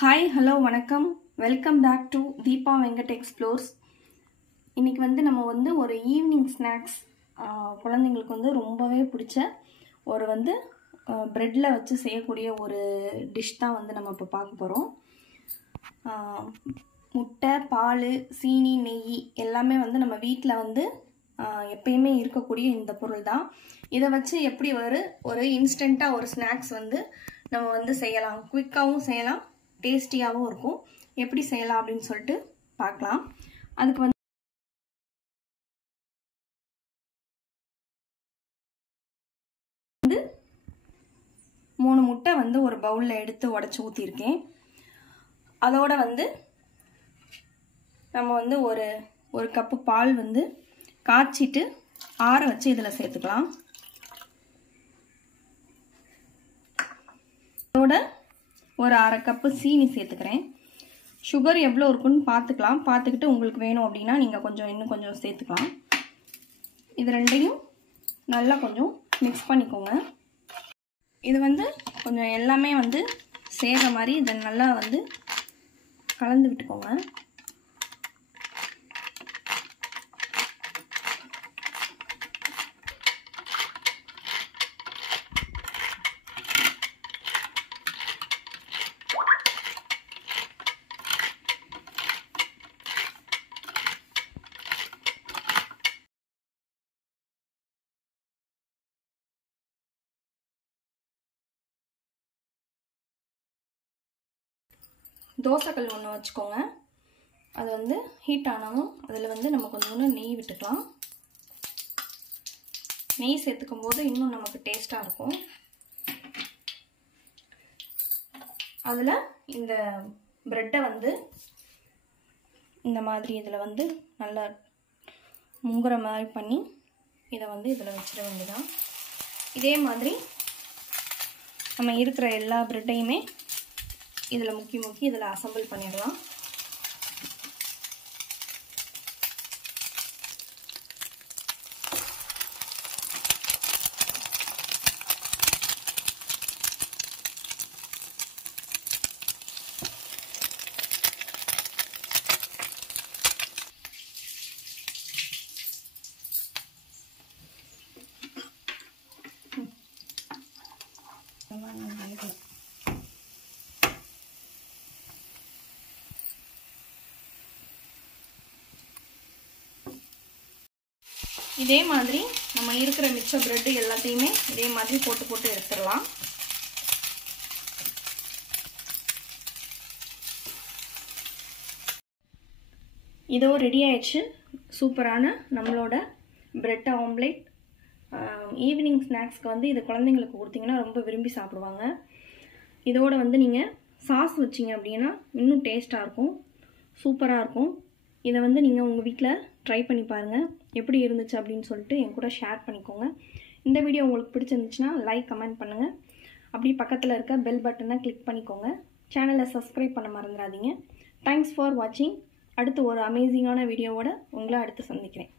Hi, hello, வணக்கம். Welcome back to Deepa Venkat Explores. இன்னைக்கு நம்ம ஒரு ஈவினிங் ஸ்நாக்ஸ் குழந்தைகளுக்கு ரொம்பவே பிடிச்ச ஒரு பிரெட்ல வச்சு செய்யக்கூடிய ஒரு டிஷ் தான் நம்ம இப்ப பார்க்க போறோம். முட்டை, பால், சீனி, நெய் எல்லாமே நம்ம வீட்ல எப்பயுமே இருக்கக்கூடிய இந்த பொருள் தான். இத வச்சு எப்படி ஒரு இன்ஸ்டன்ட்டா ஒரு ஸ்நாக்ஸ் நம்ம செய்யலாம். குயிக்காவும் செய்யலாம், டேஸ்டியாவும் இருக்கும். எப்படி செய்யலாம் அப்படினு சொல்லிட்டு பார்க்கலாம். அதுக்கு 3 முட்டை ஒரு பவுல்ல எடுத்து உடைச்சு ஊத்தி இருக்கேன். அதோட நம்ம ஒரு கப் பால் காய்ச்சிட்டு ஆற வச்சு இதல சேர்த்துக்கலாம். அதோட ஒரு 1/2 கப் சீனி சேர்த்துக்கிறேன். சுகர் எவ்வளவு இருக்குன்னு பார்த்துக்கலாம். பார்த்துக்கிட்டு உங்களுக்கு வேணும் அப்படினா நீங்க இன்னும் கொஞ்சம் சேர்த்துக்கலாம். இது ரெண்டையும் நல்லா கொஞ்சம் mix பண்ணிக்கோங்க. இது கொஞ்சம் எல்லாமே சேர்ற மாதிரி இத நல்லா கலந்து விட்டுக்கோங்க. தோசைக்கல் ஒன்று வச்சுக்கோங்க. அது ஹீட் ஆனதும் அதில் நம்ம கொஞ்சம் நெய் விட்டுக்கலாம். நெய் சேர்த்துக்கும் போது இன்னும் நமக்கு டேஸ்ட்டாக இருக்கும். அதில் இந்த பிரெட்டை இந்த மாதிரி இதில் நல்லா முங்குற மாதிரி பண்ணி இதை இதில் வச்சிட வேண்டியதான். இதே மாதிரி நம்ம இருக்கிற எல்லா பிரெட்டையுமே இதில் முக்கி இதில் அசம்பிள் பண்ணிடலாம். இதே மாதிரி நம்ம இருக்கிற மிச்ச பிரெட் எல்லாத்தையுமே இதே மாதிரி போட்டு எடுத்துடலாம். இதோ ரெடி ஆயிடுச்சு. சூப்பரான நம்மளோட பிரெட் ஆம்லெட். ஈவினிங் ஸ்நாக்ஸ்க்கு இது குழந்தைங்களுக்கு கொடுத்தீங்கன்னா ரொம்ப விரும்பி சாப்பிடுவாங்க. இதோட நீங்கள் சாஸ் வச்சிங்க அப்படின்னா இன்னும் டேஸ்ட்டாக இருக்கும், சூப்பராக இருக்கும். இதை நீங்கள் உங்கள் வீட்டில் ட்ரை பண்ணி பாருங்கள். எப்படி இருந்துச்சு அப்படின்னு சொல்லிட்டு என் கூட ஷேர் பண்ணிக்கோங்க. இந்த வீடியோ உங்களுக்கு பிடிச்சிருந்துச்சுன்னா லைக், கமெண்ட் பண்ணுங்கள். அப்படி பக்கத்தில் இருக்க பெல் பட்டனை கிளிக் பண்ணிக்கோங்க. சேனலை சப்ஸ்கிரைப் பண்ண மறந்துடாதீங்க. தேங்க்ஸ் ஃபார் வாட்சிங். அடுத்து ஒரு அமேசிங்கான வீடியோவோட உங்களை அடுத்து சந்திக்கிறேன்.